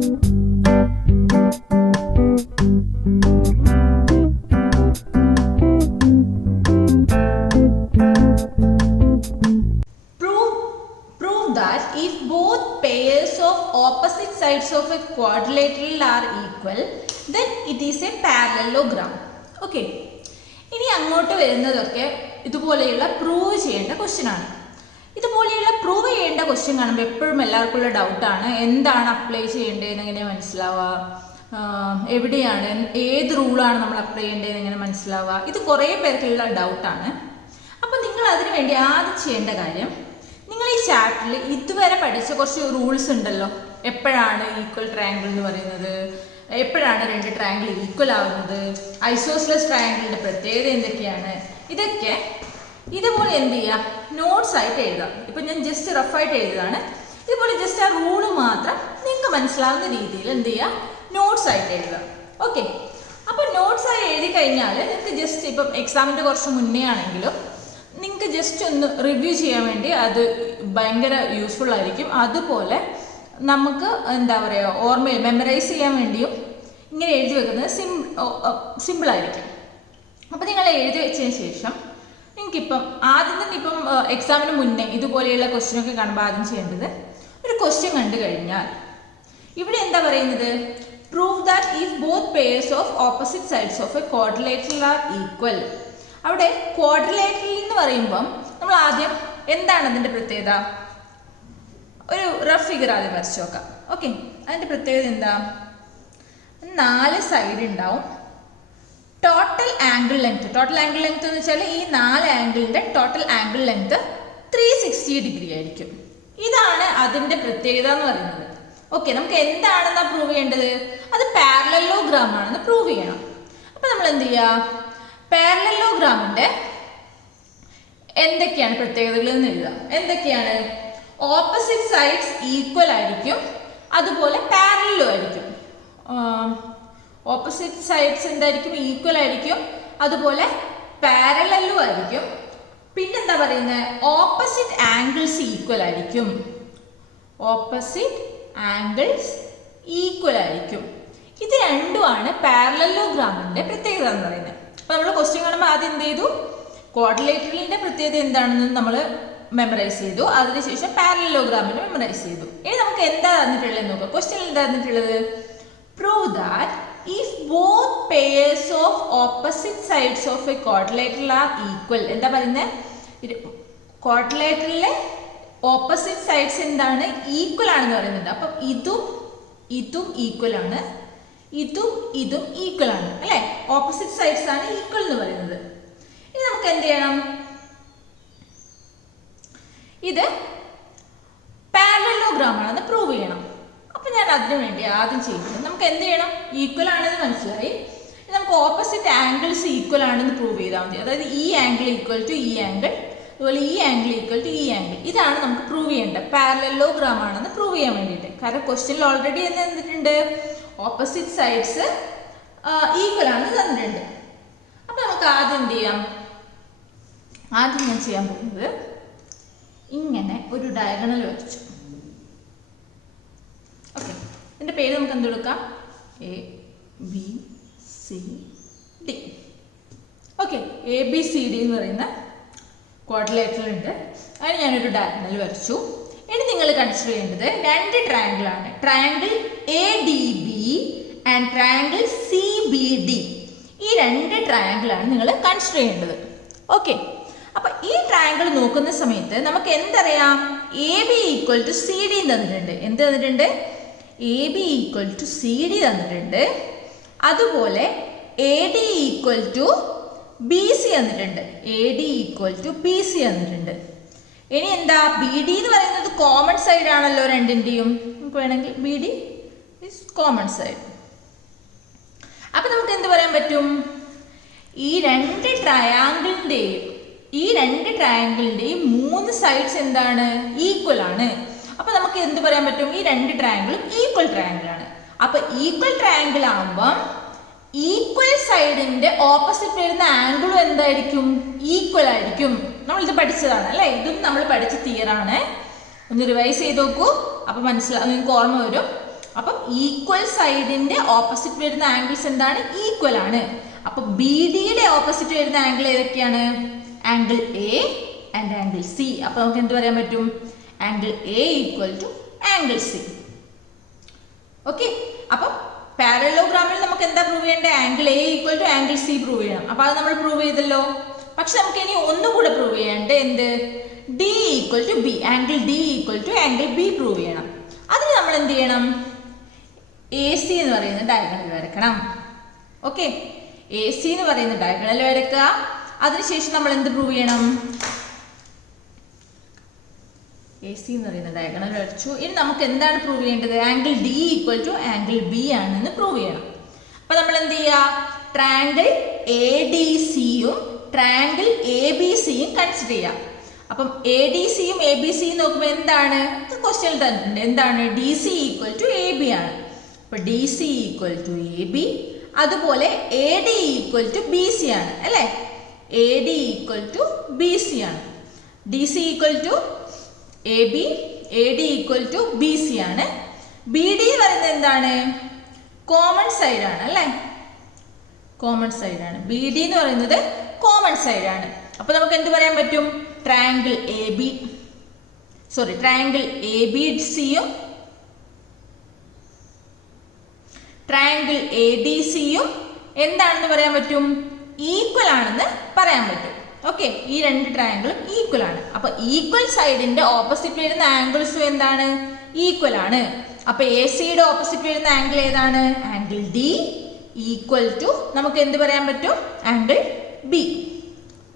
That if both pairs of opposite sides of a quadrilateral are equal, then it is a parallelogram. Okay. ഇനി അങ്ങോട്ട് വരുന്നതൊക്കെ ഇതുപോലെയുള്ള prove ചെയ്യേണ്ട question ആണ്. ഇതുപോലെയുള്ള പ്രൂവ് ചെയ്യേണ്ട ക്വസ്റ്റ്യൻ കാണുമ്പോൾ എപ്പോഴും എല്ലാവർക്കും ഉള്ള ഡൗട്ടാണ്, എന്താണ് അപ്ലൈ ചെയ്യേണ്ടതെന്ന് എങ്ങനെ മനസ്സിലാവുക, എവിടെയാണ് ഏത് റൂളാണ് നമ്മൾ അപ്ലൈ ചെയ്യേണ്ടതെന്ന് എങ്ങനെ മനസ്സിലാവുക, ഇത് കുറേ പേർക്കുള്ള ഡൗട്ടാണ്. അപ്പോൾ നിങ്ങൾ അതിനു വേണ്ടി ആദ്യം ചെയ്യേണ്ട കാര്യം, നിങ്ങൾ ഈ ചാപ്റ്ററിൽ ഇതുവരെ പഠിച്ച കുറച്ച് റൂൾസ് ഉണ്ടല്ലോ. എപ്പോഴാണ് ഈക്വൽ ട്രയാങ്കിൾ എന്ന് പറയുന്നത്, എപ്പോഴാണ് രണ്ട് ട്രയാങ്കിൾ ഈക്വൽ ആവുന്നത്, ഐസോസ്ലസ് ട്രയാങ്കിളിൻ്റെ പ്രത്യേകത എന്തൊക്കെയാണ്, ഇതൊക്കെ ഇതുപോലെ എന്ത് ചെയ്യുക, നോട്ട്സ് ആയിട്ട് എഴുതാം. ഇപ്പം ഞാൻ ജസ്റ്റ് റഫായിട്ട് എഴുതുകയാണ്. ഇതുപോലെ ജസ്റ്റ് ആ റൂള് മാത്രം നിങ്ങൾക്ക് മനസ്സിലാവുന്ന രീതിയിൽ എന്ത് ചെയ്യുക, നോട്ട്സ് ആയിട്ട് എഴുതാം. ഓക്കെ. അപ്പോൾ നോട്ട്സ് ആയി എഴുതി കഴിഞ്ഞാൽ നിങ്ങൾക്ക് ജസ്റ്റ് ഇപ്പം എക്സാമിൻ്റെ കുറച്ച് മുന്നേ ആണെങ്കിലും നിങ്ങൾക്ക് ജസ്റ്റ് ഒന്ന് റിവ്യൂ ചെയ്യാൻ വേണ്ടി അത് ഭയങ്കര യൂസ്ഫുൾ ആയിരിക്കും. അതുപോലെ നമുക്ക് എന്താ പറയുക, ഓർമ്മയിൽ മെമ്മറൈസ് ചെയ്യാൻ വേണ്ടിയും ഇങ്ങനെ എഴുതി വെക്കുന്നത് സിമ്പിളായിരിക്കും. അപ്പോൾ നിങ്ങൾ എഴുതി വെച്ചതിന് ശേഷം നിങ്ങൾക്കിപ്പം ആദ്യം തന്നെ ഇപ്പം എക്സാമിന് മുന്നേ ഇതുപോലെയുള്ള ക്വസ്റ്റ്യനൊക്കെ കാണുമ്പോൾ ആദ്യം ചെയ്യേണ്ടത്, ഒരു ക്വസ്റ്റ്യൻ കണ്ടു കഴിഞ്ഞാൽ ഇവിടെ എന്താ പറയുന്നത്, prove that if both pairs of opposite sides of a quadrilateral are equal. അവിടെ ക്വാഡ്രിലേറ്ററൽ എന്ന് പറയുമ്പം നമ്മൾ ആദ്യം എന്താണ് അതിൻ്റെ പ്രത്യേകത, ഒരു റഫ് ഫിഗർ ആദ്യം വരച്ച് നോക്കാം. ഓക്കെ. അതിൻ്റെ പ്രത്യേകത എന്താ, 4 സൈഡ് ഉണ്ടാവും. ടോട്ടൽ ആംഗിൾ ലെങ്ത് എന്ന് വെച്ചാൽ ഈ 4 ആംഗിളിൻ്റെ ടോട്ടൽ ആംഗിൾ ലെങ്ത് 360 ഡിഗ്രി ആയിരിക്കും. ഇതാണ് അതിൻ്റെ പ്രത്യേകത എന്ന് പറയുന്നത്. ഓക്കെ. നമുക്ക് എന്താണെന്നാ പ്രൂവ് ചെയ്യേണ്ടത്, അത് പാരലലോഗ്രാം ആണെന്ന് പ്രൂവ് ചെയ്യണം. അപ്പം നമ്മൾ എന്ത് ചെയ്യുക, പാരലലോഗ്രാമിൻ്റെ എന്തൊക്കെയാണ് പ്രത്യേകതകൾ എന്ന് എഴുതാം. എന്തൊക്കെയാണ്, ഓപ്പോസിറ്റ് സൈഡ്സ് ഈക്വൽ ആയിരിക്കും, അതുപോലെ പാരലലും ആയിരിക്കും. ഓപ്പോസിറ്റ് സൈഡ്സ് എന്തായിരിക്കും, ഈക്വൽ ആയിരിക്കും, അതുപോലെ പാരലലും ആയിരിക്കും. പിന്നെന്താ പറയുന്നത്, ഓപ്പോസിറ്റ് ആംഗിൾസ് ഈക്വൽ ആയിരിക്കും. ഓപ്പോസിറ്റ് ആംഗിൾസ് ഈക്വൽ ആയിരിക്കും. ഇത് രണ്ടുമാണ് പാരലലോഗ്രാമിൻ്റെ പ്രത്യേകത എന്ന് പറയുന്നത്. അപ്പോൾ നമ്മൾ ക്വസ്റ്റ്യൻ കാണുമ്പോൾ ആദ്യം എന്ത് ചെയ്തു, ക്വാഡ്രിലേറ്ററലിൻ്റെ പ്രത്യേകത എന്താണെന്ന് നമ്മൾ മെമ്മറൈസ് ചെയ്തു. അതിനുശേഷം പാരലലോഗ്രാമിനെ മെമ്മറൈസ് ചെയ്തു. ഇനി നമുക്ക് എന്താ തന്നിട്ടുള്ളത് നോക്കാം. ക്വസ്റ്റ്യൻ എന്താ തന്നിട്ടുള്ളത്, prove that if both pairs of opposite sides of a quadrilateral are equal. എന്താ പറയുന്നത്, ക്വാഡ്രിലേറ്ററലിലെ ഓപ്പോസിറ്റ് സൈഡ്സ് എന്താണ്, ഈക്വൽ ആണെന്ന് പറയുന്നുണ്ട്. അപ്പം ഇതും ഈക്വൽ ആണ്, ഇതും ഈക്വൽ ആണ് അല്ലേ. ഓപ്പോസിറ്റ് സൈഡ്സ് ആണ് ഈക്വൽ എന്ന് പറയുന്നത്. ഇനി നമുക്ക് എന്ത് ചെയ്യണം, ഇത് പാരലലോഗ്രാം ആണെന്ന് പ്രൂവ് ചെയ്യണം. അപ്പം ഞാൻ അതിനു വേണ്ടി ആദ്യം ചെയ്യുന്നത്, നമുക്ക് എന്ത് ചെയ്യണം, ഈക്വൽ ആണെന്ന് മനസ്സിലായി, നമുക്ക് ഓപ്പോസിറ്റ് ആംഗിൾസ് ഈക്വൽ ആണെന്ന് പ്രൂവ് ചെയ്താൽ മതി. അതായത് ഈ ആംഗിൾ ഈക്വൽ ടു ഈ ആംഗിൾ, അതുപോലെ ഈ ആംഗിൾ ഈക്വൽ ടു ഈ ആംഗിൾ. ഇതാണ് നമുക്ക് പ്രൂവ് ചെയ്യേണ്ടത്, പാരലലോഗ്രാം ആണെന്ന് പ്രൂവ് ചെയ്യാൻ വേണ്ടിയിട്ട്. കാരണം ക്വസ്റ്റ്യനിൽ ഓൾറെഡി എന്ത് തന്നിട്ടുണ്ട്, ഓപ്പോസിറ്റ് സൈഡ്സ് ഈക്വൽ ആണെന്ന് തന്നിട്ടുണ്ട്. അപ്പം നമുക്ക് ആദ്യം എന്ത് ചെയ്യാം, ആദ്യം ഞാൻ ചെയ്യാൻ പോകുന്നത് ഇങ്ങനെ ഒരു ഡയഗണൽ വരച്ചു. ഓക്കെ. ഇതിൻ്റെ പേര് നമുക്ക് എന്ത് കൊടുക്കാം, ABCD. ഓക്കെ. ABCD എന്ന് പറയുന്ന ക്വാഡ്രിലേറ്ററൽ ഉണ്ട്. അതിന് ഞാനൊരു ഡയഗണൽ വരച്ചു. ഇനി നിങ്ങൾ കൺസിഡർ ചെയ്യേണ്ടത് 2 ട്രയാങ്കിൾ ആണ്. Triangle ADB and triangle CBD. ഈ 2 ട്രയാങ്കിൾ ആണ് നിങ്ങൾ കൺസിഡർ ചെയ്യേണ്ടത്. ഓക്കെ. അപ്പം ഈ ട്രയാങ്കിൾ നോക്കുന്ന സമയത്ത് നമുക്ക് എന്തറിയാം, AB ഈക്വൽ ടു CD തന്നിട്ടുണ്ട്. എന്ത് തന്നിട്ടുണ്ട്, AB ഈക്വൽ ടു CD തന്നിട്ടുണ്ട്. അതുപോലെ AD ഈക്വൽ ടു BC തന്നിട്ടുണ്ട്. AD ഈക്വൽ ടു BC തന്നിട്ടുണ്ട്. ഇനി എന്താ, BD എന്ന് പറയുന്നത് കോമൺ സൈഡ് ആണല്ലോ രണ്ടിൻ്റെയും. നമുക്ക് വേണമെങ്കിൽ BD ഇസ് കോമൺ സൈഡ്. അപ്പം നമുക്ക് എന്ത് പറയാൻ പറ്റും, ഈ 2 ട്രയാങ്കിളിൻ്റെയും 3 സൈഡ്സ് എന്താണ്, ഈക്വൽ ആണ്. അപ്പം നമുക്ക് എന്ത് പറയാൻ പറ്റും, ഈ 2 ട്രയാങ്കിളും ഈക്വൽ ട്രയാങ്കിൾ ആണ്. അപ്പം ഈക്വൽ ട്രയാങ്കിൾ ആകുമ്പം ഈക്വൽ സൈഡിൻ്റെ ഓപ്പോസിറ്റ് വരുന്ന ആംഗിളും എന്തായിരിക്കും, ഈക്വൽ ആയിരിക്കും. നമ്മളിത് പഠിച്ചതാണ് അല്ലേ, ഇതും നമ്മൾ പഠിച്ച തിയറാണ്. ഒന്ന് റിവൈസ് ചെയ്ത് നോക്കൂ, അപ്പം നിങ്ങൾക്ക് ഓർമ്മ വരും. അപ്പം ഈക്വൽ സൈഡിന്റെ ഓപ്പോസിറ്റ് വരുന്ന ആംഗിൾസ് എന്താണ്? ഈക്വൽ ആണ്. അപ്പൊ ബി ഡിയുടെ ഓപ്പോസിറ്റ് വരുന്ന ആംഗിൾ ഏതൊക്കെയാണ്? Angle A and angle C. അപ്പൊ നമുക്ക് എന്ത് പറയാൻ പറ്റും? Angle A equal to angle C. Okay, അപ്പം പാരലോഗ്രാമിൽ നമുക്ക് എന്താ പ്രൂവ് ചെയ്യേണ്ടത്? Angle A equal to angle C prove ചെയ്യണം. അപ്പൊ അത് നമ്മൾ പ്രൂവ് ചെയ്തല്ലോ. പക്ഷെ നമുക്ക് ഇനി ഒന്നുകൂടെ പ്രൂവ് ചെയ്യേണ്ടത് എന്ത്? D equal to B, angle D equal to angle B prove ചെയ്യണം. അതിന് നമ്മൾ എന്ത് ചെയ്യണം? എ സി എന്ന് പറയുന്ന ഡയഗണൽ വരക്കണം. ഓക്കെ, എ സി എന്ന് പറയുന്ന ഡയഗണൽ വരക്കുക. അതിനുശേഷം നമ്മൾ എന്ത് പ്രൂവ് ചെയ്യണം? എ സി എന്ന് പറയുന്ന ഡയഗണൽ വരച്ചു. ഇനി നമുക്ക് എന്താണ് പ്രൂവ് ചെയ്യേണ്ടത്? Angle D equal to angle B ആണെന്ന് പ്രൂവ് ചെയ്യണം. അപ്പൊ നമ്മൾ എന്ത് ചെയ്യുക? ട്രയാങ്കിൾ എ ഡി സിയും ട്രയാങ്കിൾ എ ബി സിയും കൺസിഡർ ചെയ്യാം. അപ്പം എ ഡി സിയും എ ബി സിയും നോക്കുമ്പോൾ എന്താണ്? ക്വസ്റ്റ്യൻ തന്നിട്ടുണ്ട്. എന്താണ്? D C equal to A B ആണ്. അപ്പൊ D C equal to A B. അതുപോലെ A D equal to B C ആണ് അല്ലേ? A D equal to B C ആണ്. D C equal to A B, A D equal to B C ആണ്. B D എന്ന് പറയുന്നത് എന്താണ്? Common side ആണ് അല്ലേ? കോമൺ സൈഡ് ആണ്. ബി ഡി എന്ന് പറയുന്നത് കോമൺ സൈഡ് ആണ്. അപ്പൊ നമുക്ക് എന്ത് പറയാൻ പറ്റും? ട്രയാങ്കിൾ എ ബി സിയും ട്രയാങ്കിൾ എ ഡി സിയും എന്താണെന്ന് പറയാൻ പറ്റും? ഈക്വൽ ആണെന്ന് പറയാൻ പറ്റും. ഓക്കെ, ഈ രണ്ട് ട്രയാങ്കിളും ഈക്വൽ ആണ്. അപ്പൊ ഈക്വൽ സൈഡിന്റെ ഓപ്പോസിറ്റ് വരുന്ന ആംഗിൾസും എന്താണ്? ഈക്വൽ ആണ്. അപ്പൊ എ സിയുടെ ഓപ്പോസിറ്റ് വരുന്ന ആംഗിൾ ഏതാണ്? ആംഗിൾ ഡി ഈക്വൽ ടു നമുക്ക് എന്ത് പറയാൻ പറ്റും? Angle B.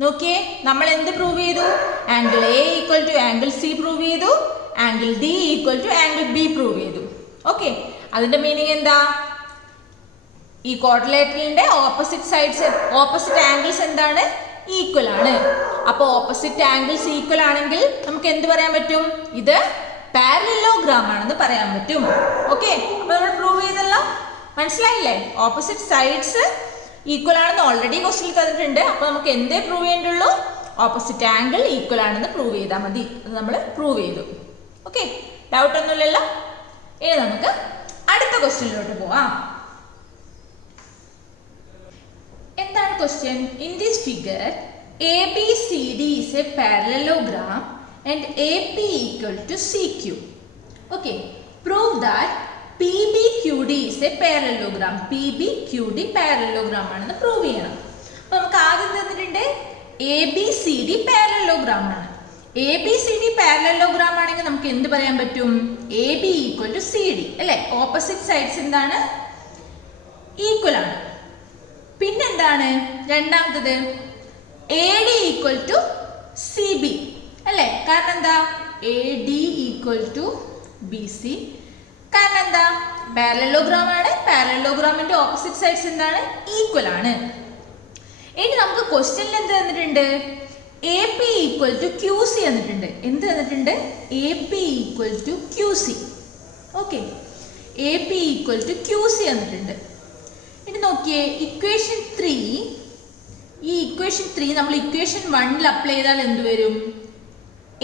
നോക്കിയേ, നമ്മൾ എന്ത് പ്രൂവ് ചെയ്തു? Angle A equal to angle C prove ചെയ്തു. Angle D equal to angle B prove ചെയ്തു. ഓക്കെ, അതിന്റെ മീനിങ് എന്താ? ഈ ക്വാഡ്രിലേറ്ററലിന്റെ ഓപ്പോസിറ്റ് ആംഗിൾസ് എന്താണ്? ഈക്വൽ ആണ്. അപ്പൊ ഓപ്പോസിറ്റ് ആംഗിൾസ് ഈക്വൽ ആണെങ്കിൽ നമുക്ക് എന്ത് പറയാൻ പറ്റും? ഇത് പാരലലോഗ്രാം ആണെന്ന് പറയാൻ പറ്റും. ഓക്കെ, അപ്പൊ നമ്മൾ പ്രൂവ് ചെയ്തല്ലോ. മനസ്സിലായില്ലേ? ഓപ്പോസിറ്റ് സൈഡ്സ് ഈക്വൽ ആണെന്ന് ഓൾറെഡി ക്വസ്റ്റ്യനിൽ തന്നിട്ടുണ്ട്. അപ്പൊ നമുക്ക് എന്തേ പ്രൂവ് ചെയ്യേണ്ടുള്ളൂ? ഓപ്പോസിറ്റ് ആംഗിൾ ഈക്വൽ ആണെന്ന് പ്രൂവ് ചെയ്താൽ മതി. അത് നമ്മൾ പ്രൂവ് ചെയ്തു. ഓക്കെ, ഡൗട്ട് ഒന്നുമില്ലല്ലോ. ഇനി നമുക്ക് അടുത്ത ക്വസ്റ്റ്യനിലോട്ട് പോവാം. എന്താണ് question? In this figure ABCD is a parallelogram and AP equal to CQ. Okay, prove that PBQD is a parallelogram. PBQD parallelogram ആണെന്ന് പ്രൂവ് ചെയ്യണം. അപ്പോൾ നമുക്ക് ആദ്യം തന്നിട്ടുണ്ട് ABCD parallelogram ആണ്. ABCD parallelogram ആണെങ്കിൽ നമുക്ക് എന്ത് പറയാൻ പറ്റും? AB equal to CD അല്ലേ? ഓപ്പോസിറ്റ് സൈഡ്സ് എന്താണ്? ഈക്വൽ ആണ്. പിന്നെന്താണ് രണ്ടാമത്തത്? AD equal to CB അല്ലേ? കാരണം എന്താ? AD equal to BC. കാരണം എന്താ? പാരലലോഗ്രാം ആണ്. പാരലലോഗ്രാമിന്റെ ഓപ്പോസിറ്റ് സൈഡ്സ് എന്താണ്? ഈക്വൽ ആണ്. ഇനി നമുക്ക് ക്വസ്റ്റ്യനിൽ എന്ത് തന്നിട്ടുണ്ട്? AP equal to QC തന്നിട്ടുണ്ട്. എന്ത് തന്നിട്ടുണ്ട്? AP equal to QC. Okay, AP equal to QC തന്നിട്ടുണ്ട്. ഇനി നോക്കിയേ, ഇക്വേഷൻ 3. ഈ ഇക്വേഷൻ 3 നമ്മൾ ഇക്വേഷൻ 1 അപ്ലൈ ചെയ്താൽ എന്ത് വരും?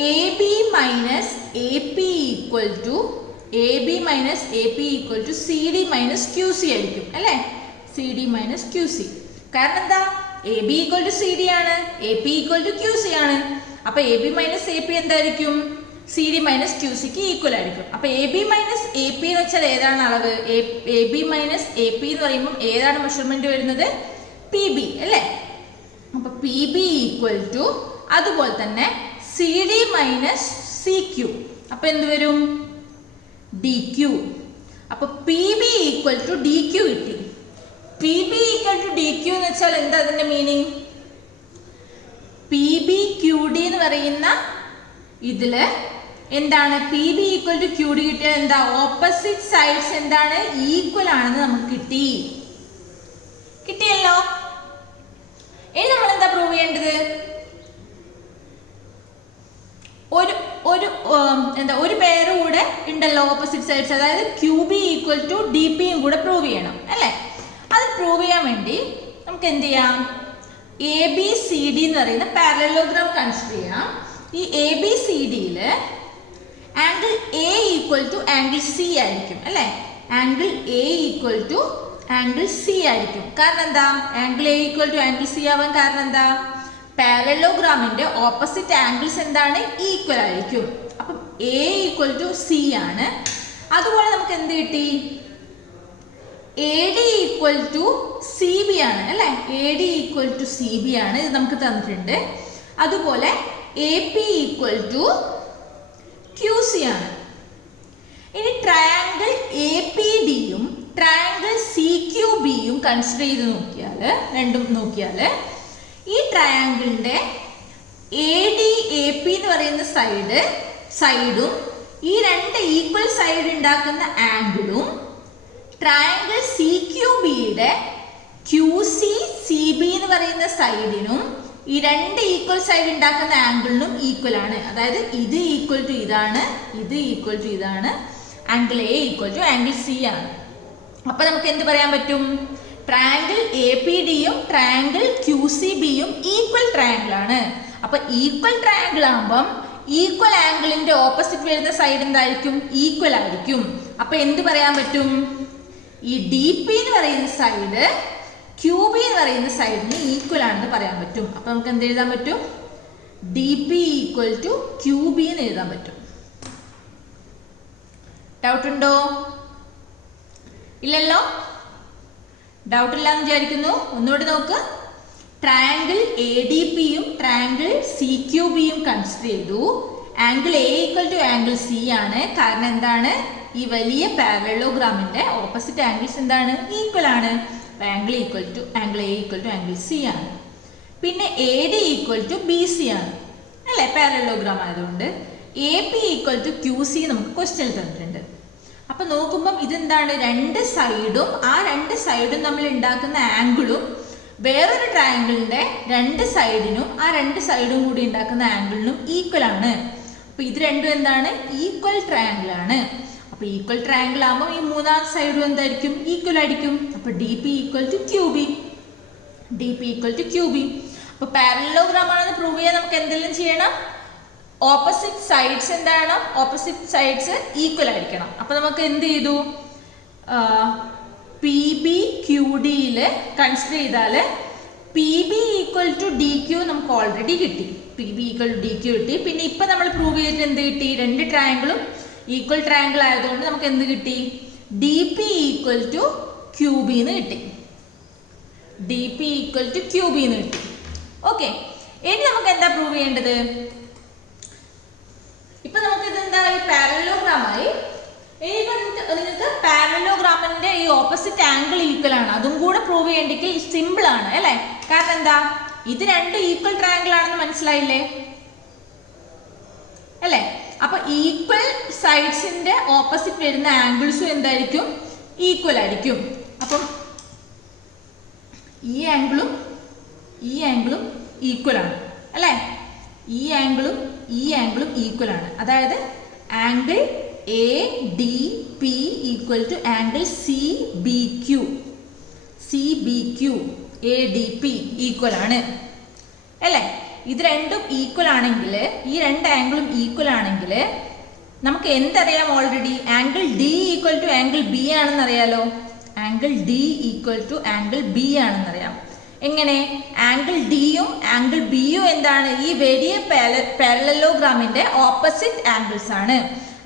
AB minus AP equal to CD minus QC ആയിരിക്കും അല്ലേ? CD minus QC. കാരണം എന്താ? AB ഈക്വൽ ടു CD ആണ്, AP ഈക്വൽ ടു QC ആണ്. അപ്പൊ AB മൈനസ് AP എന്തായിരിക്കും? CD മൈനസ് QCക്ക് ഈക്വൽ ആയിരിക്കും. അപ്പൊ AB മൈനസ് AP എന്ന് വെച്ചാൽ ഏതാണ് അളവ്? AB മൈനസ് AP എന്ന് പറയുമ്പോൾ ഏതാണ് മെഷർമെന്റ് വരുന്നത്? PB അല്ലേ? അപ്പൊ PB ഈക്വൽ ടു അതുപോലെ തന്നെ CD മൈനസ് CQ. അപ്പൊ എന്ത് വരും? DQ. അപ്പൊ PB ഈക്വൽ ടു DQ കിട്ടി. PB ഈക്വൽ ടു DQ എന്ന് വെച്ചാൽ എന്താ അതിന്റെ മീനിങ്? PBQD എന്ന് പറയുന്ന ഇതില് എന്താണ്? PB ഈക്വൽ ടു QD കിട്ടിയാൽ എന്താ? ഓപ്പോസിറ്റ് സൈഡ്സ് എന്താണ്? ഈക്വൽ ആണെന്ന് നമുക്ക് കിട്ടിയല്ലോ. ഇനി നമ്മൾ എന്താ പ്രൂവ് ചെയ്യേണ്ടത്? ഒരു പേര് കൂടെ ഉണ്ടല്ലോ ഓപ്പോസിറ്റ് സൈഡ്സ്, അതായത് QB ഈക്വൽ ടു DPയും കൂടെ പ്രൂവ് ചെയ്യണം അല്ലേ? അത് പ്രൂവ് ചെയ്യാൻ വേണ്ടി നമുക്ക് എന്ത് ചെയ്യാം? ABCD എന്ന് പറയുന്ന പാരലലോഗ്രാം കൺസിഡർ ചെയ്യാം. ഈ ABCDയില് angle A equal to angle C ആയിരിക്കും അല്ലേ? Angle A equal to angle C ആയിരിക്കും. കാരണം എന്താ angle A equal to angle C ആവാൻ കാരണം എന്താ? പാരലോഗ്രാമിന്റെ ഓപ്പോസിറ്റ് ആംഗിൾസ് എന്താണ്? ഈക്വൽ ആയിരിക്കും. അപ്പം എ ഈക്വൽ ടു സി ആണ്. അതുപോലെ നമുക്ക് എന്ത് കിട്ടി? A D equal to C B ആണ് അല്ലെ? A D equal to C B ആണ്, ഇത് നമുക്ക് തന്നിട്ടുണ്ട്. അതുപോലെ A P equal to Q C ആണ്. ഇനി ട്രയാങ്കിൾ എ പി ഡിയും ട്രയാങ്കിൾ സി ക്യു ബിയും കൺസിഡർ ചെയ്ത് നോക്കിയാൽ, രണ്ടും നോക്കിയാൽ ഈ ട്രയാങ്കിളിന്റെ എ ഡി എ പി എന്ന് പറയുന്ന സൈഡും ഈ രണ്ട് ഈക്വൽ സൈഡ് ഉണ്ടാക്കുന്ന ആംഗിളും ട്രയാങ്കിൾ സി ക്യു ബിയുടെ ക്യു സി സി ബി എന്ന് പറയുന്ന സൈഡിനും ഈ രണ്ട് ഈക്വൽ സൈഡ് ഉണ്ടാക്കുന്ന ആംഗിളിനും ഈക്വൽ ആണ്. അതായത് ഇത് ഈക്വൽ ടു ഇതാണ്, ഇത് ഈക്വൽ ടു ഇതാണ്. Angle A equal to angle C ആണ്. അപ്പൊ നമുക്ക് എന്ത് പറയാൻ പറ്റും? ട്രയാങ്കിൾ എ പി ഡിയും ട്രയാങ്കിൾ ക്യു സി ബിയും ഈക്വൽ ട്രയാങ്കിൾ ആണ്. അപ്പൊ ഈക്വൽ ട്രയാങ്കിൾ ആകുമ്പം ഈക്വൽ ആംഗിളിന്റെ ഓപ്പോസിറ്റ് വരുന്ന സൈഡ് എന്തായിരിക്കും? ഈക്വൽ ആയിരിക്കും. അപ്പൊ എന്ത് പറയാൻ പറ്റും? ഈ ഡി പി എന്ന് പറയുന്ന സൈഡ് ക്യൂ ബി എന്ന് പറയുന്ന സൈഡിന് ഈക്വൽ ആണെന്ന് പറയാൻ പറ്റും. അപ്പൊ നമുക്ക് എന്ത് എഴുതാൻ പറ്റും? D P equal to Q B എന്ന് എഴുതാൻ പറ്റും. ഡൗട്ട് ഉണ്ടോ? ഇല്ലല്ലോ? ഡൗട്ട് ഇല്ലാന്ന് വിചാരിക്കുന്നു. ഒന്നുകൂടി നോക്ക്. ട്രയാങ്കിൾ എ ഡി പിയും ട്രയാങ്കിൾ സി ക്യൂ ബിയും കൺസിഡർ ചെയ്തു. Angle A equal to angle C ആണ്. കാരണം എന്താണ്? ഈ വലിയ പാരലോഗ്രാമിന്റെ ഓപ്പോസിറ്റ് ആംഗിൾസ് എന്താണ്? ഈക്വൽ ആണ്. Angle equal to angle A equal to angle C ആണ്. പിന്നെ A D equal to B C ആണ് അല്ലെ? പാരലോഗ്രാം ആയതുകൊണ്ട് A P equal to Q C നമുക്ക് ക്വസ്റ്റ്യൻ തന്നിട്ടുണ്ട്. അപ്പൊ നോക്കുമ്പം ഇതെന്താണ്? രണ്ട് സൈഡും ആ രണ്ട് സൈഡും നമ്മൾ ഉണ്ടാക്കുന്ന ആംഗിളും വേറൊരു ട്രയാങ്കിളിന്റെ രണ്ട് സൈഡിനും ആ രണ്ട് സൈഡും കൂടി ഉണ്ടാക്കുന്ന ആംഗിളിനും ഈക്വൽ ആണ്. അപ്പൊ ഇത് രണ്ടും എന്താണ്? ഈക്വൽ ട്രയാങ്കിൾ ആണ്. അപ്പൊ ഈക്വൽ ട്രയാങ്കിൾ ആകുമ്പോൾ ഈ മൂന്നാമത്തെ സൈഡും എന്തായിരിക്കും? ഈക്വൽ ആയിരിക്കും. അപ്പൊ D P equal to Q B, D P equal to Q B. അപ്പൊ പാരലോഗ്രാം ആണെന്ന് പ്രൂവ് ചെയ്യാൻ നമുക്ക് എന്തെല്ലാം ചെയ്യണം? ഓപ്പോസിറ്റ് സൈഡ്സ് എന്താണ്? ഓപ്പോസിറ്റ് സൈഡ്സ് ഈക്വൽ ആയിരിക്കണം. അപ്പൊ നമുക്ക് എന്ത് ചെയ്തു? പി ബി ക്യൂ ഡിയില് കൺസിഡർ ചെയ്താല് P B equal to D Q നമുക്ക് ഓൾറെഡി കിട്ടി. P B equal to D Q കിട്ടി. പിന്നെ ഇപ്പൊ നമ്മൾ പ്രൂവ് ചെയ്തിട്ട് എന്ത് കിട്ടി? രണ്ട് ട്രയാങ്കിളും ഈക്വൽ ട്രയാങ്കിൾ ആയതുകൊണ്ട് നമുക്ക് എന്ത് കിട്ടി? D P equal to Q B എന്ന് കിട്ടി. D P equal to Q B എന്ന് കിട്ടി. ഓക്കെ, ഇനി നമുക്ക് എന്താ പ്രൂവ് ചെയ്യേണ്ടത്? ഇപ്പൊ നമുക്ക് ഇതെന്താ? ഈ പാരലോഗ്രാമായി. ഇനിയിപ്പോ നിങ്ങൾക്ക് പാരലോഗ്രാമിന്റെ ഈ ഓപ്പോസിറ്റ് ആംഗിൾ ഈക്വൽ ആണ്, അതും കൂടെ പ്രൂവ് ചെയ്യണമെങ്കിൽ സിമ്പിൾ ആണ് അല്ലെ? കാരണം എന്താ? ഇത് രണ്ടും ഈക്വൽ ട്രയാങ്കിൾ ആണെന്ന് മനസ്സിലായില്ലേ അല്ലെ? അപ്പൊ ഈക്വൽ സൈഡ്സിന്റെ ഓപ്പോസിറ്റ് വരുന്ന ആംഗിൾസും എന്തായിരിക്കും? ഈക്വൽ ആയിരിക്കും. അപ്പം ഈ ആംഗിളും ഈക്വൽ ആണ് അല്ലെ? ഈ ആംഗിളും ഈക്വൽ ആണ്. അതായത് angle A D P equal to angle C B Q A D P equal ആണ് അല്ലേ? ഇത് രണ്ടും ഈക്വൽ ആണെങ്കിൽ, ഈ രണ്ട് ആംഗിളും ഈക്വൽ ആണെങ്കിൽ നമുക്ക് എന്തറിയാം? Already angle D equal to angle B ആണെന്ന് അറിയാലോ. Angle D equal to angle B ആണെന്നറിയാം. എങ്ങനെ? ആംഗിൾ ഡിയും ആംഗിൾ ബിയും എന്താണ്? ഈ വലിയ പാരലലോഗ്രാമിന്റെ ഓപ്പോസിറ്റ് ആംഗിൾസ് ആണ്.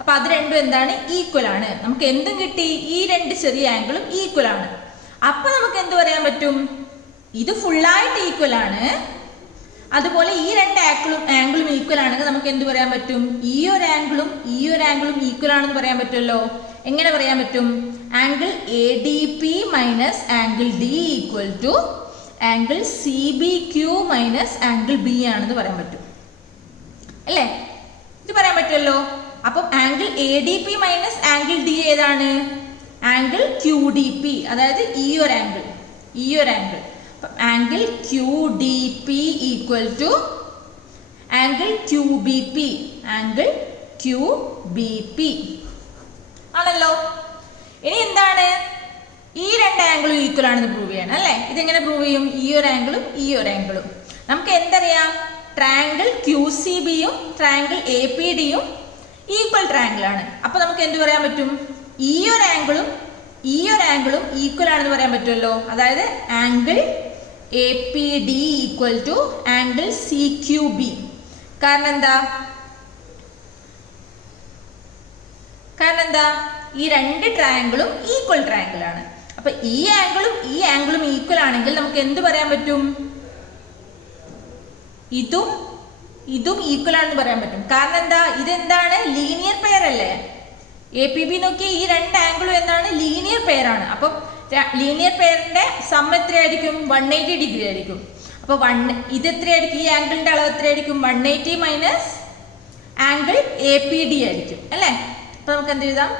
അപ്പൊ അത് രണ്ടും എന്താണ്? ഈക്വൽ ആണ്. നമുക്ക് എന്തും കിട്ടി? ഈ രണ്ട് ചെറിയ ആംഗിളും ഈക്വൽ ആണ്. അപ്പൊ നമുക്ക് എന്ത് പറയാൻ പറ്റും? ഇത് ഫുള്ളായിട്ട് ഈക്വൽ ആണ്. അതുപോലെ ഈ രണ്ട് ആംഗിളും ഈക്വൽ ആണെങ്കിൽ നമുക്ക് എന്ത് പറയാൻ പറ്റും? ഈ ഒരു ആംഗിളും ഈക്വൽ ആണെന്ന് പറയാൻ പറ്റുമല്ലോ. എങ്ങനെ പറയാൻ പറ്റും? Angle A D P minus angle D equal to angle C B Q minus angle B ആണെന്ന് പറയാൻ പറ്റും അല്ലേ? ഇത് പറയാൻ പറ്റുമല്ലോ. അപ്പം angle A D P minus angle D ഏതാണ്? ആംഗിൾ ക്യൂ ഡി പി, അതായത് ഈ ഒരു angle. Angle Q D P equal to angle Q B P ആണല്ലോ. ഇനി എന്താണ്? ഈ രണ്ട് ആംഗിളും ഈക്വൽ ആണെന്ന് പ്രൂവ് ചെയ്യണം അല്ലേ? ഇതെങ്ങനെ പ്രൂവ് ചെയ്യും? ഈ ഒരു ആംഗിളും നമുക്ക് എന്തറിയാം? ട്രയാങ്കിൾ ക്യൂ സി ബിയും ട്രയാങ്കിൾ എ പി ഡിയും ഈക്വൽ ട്രയാങ്കിൾ ആണ്. അപ്പൊ നമുക്ക് എന്ത് പറയാൻ പറ്റും? ഈ ഒരു ആംഗിളും ഈ ഒരു ആംഗിളും ഈക്വൽ ആണെന്ന് പറയാൻ പറ്റുമല്ലോ. അതായത് angle APD equal to angle CQB. കാരണം എന്താ? ഈ രണ്ട് ട്രയാങ്കിളും ഈക്വൽ ട്രയാങ്കിൾ ആണ്. അപ്പൊ ഈ ആംഗിളും ഈക്വൽ ആണെങ്കിൽ നമുക്ക് എന്ത് പറയാൻ പറ്റും? ഇതും ഈക്വൽ ആണെന്ന് പറയാൻ പറ്റും. കാരണം എന്താ? ഇതെന്താണ്? ലീനിയർ പെയർ അല്ലേ? APB നോക്കിയ ഈ രണ്ട് ആംഗിളും എന്താണ്? ലീനിയർ പെയർ ആണ്. അപ്പം ലീനിയർ പെയറിന്റെ സം എത്രയായിരിക്കും? 180 ഡിഗ്രി ആയിരിക്കും. അപ്പൊ ഇത് എത്രയായിരിക്കും? ഈ ആംഗിളിന്റെ അളവ് എത്രയായിരിക്കും? 180 മൈനസ് ആംഗിൾ APD ആയിരിക്കും അല്ലേ? അപ്പൊ നമുക്ക് എന്ത് എഴുതാം?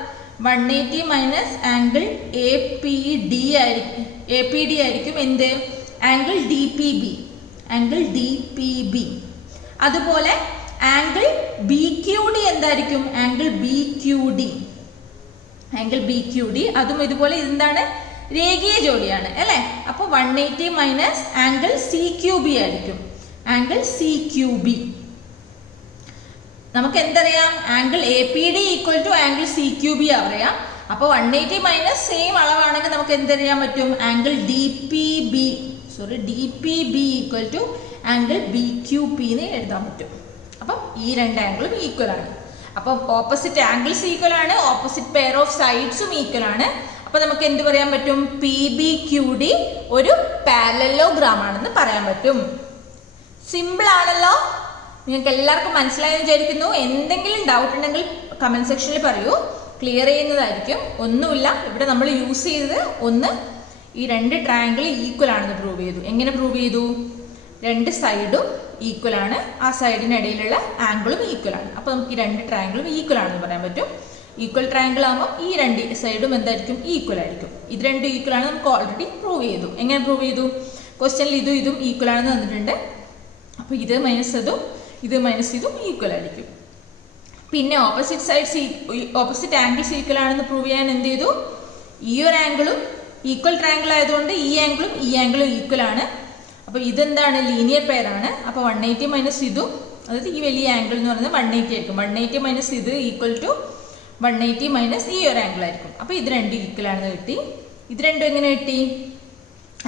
180 മൈനസ് ആംഗിൾ APD ആയിരിക്കും എന്ത്? Angle DPB. അതുപോലെ ആംഗിൾ BQD എന്തായിരിക്കും? ആംഗിൾ BQD അതും ഇതുപോലെ എന്താണ്? രേഖീയ ജോഡിയാണ് അല്ലേ? അപ്പൊ 180 മൈനസ് ആംഗിൾ CQB ആയിരിക്കും. ആംഗിൾ CQB നമുക്ക് എന്തറിയാം? Angle APD equal to angle CQB അറിയാം. അപ്പൊ 180 മൈനസ് സെയിം അളവാണെങ്കിൽ നമുക്ക് എന്തറിയാൻ പറ്റും? Angle DPB equal to angle BQP എന്ന് എഴുതാൻ പറ്റും. അപ്പം ഈ രണ്ട് ആംഗിളും ഈക്വൽ ആണ്. അപ്പം ഓപ്പോസിറ്റ് ആംഗിൾസ് ഈക്വൽ ആണ്, ഓപ്പോസിറ്റ് പെയർ ഓഫ് സൈഡ്സും ഈക്വൽ ആണ്. അപ്പൊ നമുക്ക് എന്ത് പറയാൻ പറ്റും? PBQD ഒരു പാരലലോഗ്രാം ആണെന്ന് പറയാൻ പറ്റും. സിമ്പിൾ ആണല്ലോ. നിങ്ങൾക്ക് എല്ലാവർക്കും മനസ്സിലായെന്ന് വിചാരിക്കുന്നു. എന്തെങ്കിലും ഡൗട്ട് ഉണ്ടെങ്കിൽ കമന്റ് സെക്ഷനിൽ പറയൂ, ക്ലിയർ ചെയ്യുന്നതായിരിക്കും. ഒന്നുമില്ല, ഇവിടെ നമ്മൾ യൂസ് ചെയ്തത് ഈ രണ്ട് ട്രയാങ്കിൾ ഈക്വൽ ആണെന്ന് പ്രൂവ് ചെയ്തു. എങ്ങനെ പ്രൂവ് ചെയ്തു? രണ്ട് സൈഡും ഈക്വൽ ആണ്, ആ സൈഡിനിടയിലുള്ള ആംഗിളും ഈക്വൽ ആണ്. അപ്പോൾ നമുക്ക് ഈ രണ്ട് ട്രയാങ്കിളും ഈക്വൽ ആണെന്ന് പറയാൻ പറ്റും. ഈക്വൽ ട്രയാങ്കിൾ ആകുമ്പോൾ ഈ രണ്ട് സൈഡും എന്തായിരിക്കും? ഈക്വൽ ആയിരിക്കും. ഇത് രണ്ടും ഈക്വൽ ആണ് നമുക്ക് ഓൾറെഡി പ്രൂവ് ചെയ്തു. എങ്ങനെ പ്രൂവ് ചെയ്തു? ക്വസ്റ്റ്യനിൽ ഇതും ഈക്വൽ ആണെന്ന് തന്നിട്ടുണ്ട്. അപ്പോൾ ഇത് മൈനസ് ഇതും ഈക്വൽ ആയിരിക്കും. പിന്നെ ഓപ്പോസിറ്റ് ആംഗിൾസ് ഈക്വൽ ആണെന്ന് പ്രൂവ് ചെയ്യാൻ എന്ത് ചെയ്തു? ഈ ഒരു ആംഗിളും ഈക്വൽ ട്രയാങ്കിൾ ആയതുകൊണ്ട് ഈ ആംഗിളും ഈക്വൽ ആണ്. അപ്പോൾ ഇതെന്താണ്? ലീനിയർ പെയർ ആണ്. അപ്പോൾ 180 മൈനസ് ഇതും, അതായത് ഈ വലിയ ആംഗിൾ എന്ന് പറയുന്നത് 180 ആയിരിക്കും. 180 മൈനസ് ഇത് ഈക്വൽ ടു 180 മൈനസ് ഈ ഒരു ആംഗിൾ ആയിരിക്കും. അപ്പോൾ ഇത് രണ്ടും ഈക്വൽ ആണെന്ന് കിട്ടി. ഇത് രണ്ടും എങ്ങനെ കിട്ടി?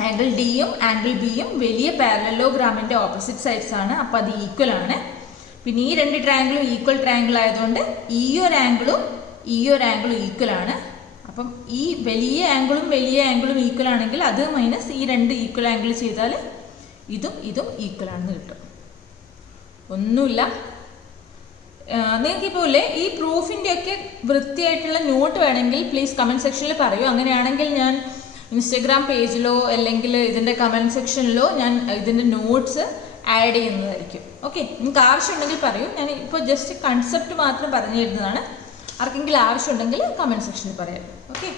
ആംഗിൾ ഡിയും ആംഗിൾ ബിയും വലിയ പാരലലോഗ്രാമിന്റെ ഓപ്പോസിറ്റ് സൈഡ്സ് ആണ്. അപ്പോൾ അത് ഈക്വൽ ആണ്. പിന്നെ ഈ രണ്ട് ട്രയാങ്കിളും ഈക്വൽ ട്രയാങ്കിൾ ആയതുകൊണ്ട് ഈ ഒരു ആംഗിളും ഈക്വൽ ആണ്. അപ്പം ഈ വലിയ ആംഗിളും ഈക്വൽ ആണെങ്കിൽ അത് മൈനസ് ഈ രണ്ട് ഈക്വൽ ആംഗിൾ ചെയ്താൽ ഇതും ഈക്വൽ ആണെന്ന് കിട്ടും. ഒന്നുമില്ല. നിങ്ങൾക്ക് ഇപ്പോൾ ഈ പ്രൂഫിൻ്റെ ഒക്കെ വൃത്തിയായിട്ടുള്ള നോട്ട് വേണമെങ്കിൽ പ്ലീസ് കമൻറ്റ് സെക്ഷനിൽ പറയൂ. അങ്ങനെയാണെങ്കിൽ ഞാൻ ഇൻസ്റ്റഗ്രാം പേജിലോ അല്ലെങ്കിൽ ഇതിൻ്റെ കമൻറ്റ് സെക്ഷനിലോ ഞാൻ ഇതിൻ്റെ നോട്ട്സ് ആഡ് ചെയ്യുന്നതായിരിക്കും. ഓക്കെ, നിങ്ങൾക്ക് ആവശ്യമുണ്ടെങ്കിൽ പറയൂ. ഞാൻ ഇപ്പോൾ ജസ്റ്റ് കൺസെപ്റ്റ് മാത്രം പറഞ്ഞു തരുന്നതാണ്. ആർക്കെങ്കിലും ആവശ്യമുണ്ടെങ്കിൽ കമൻറ്റ് സെക്ഷനിൽ പറയാം. ഓക്കെ.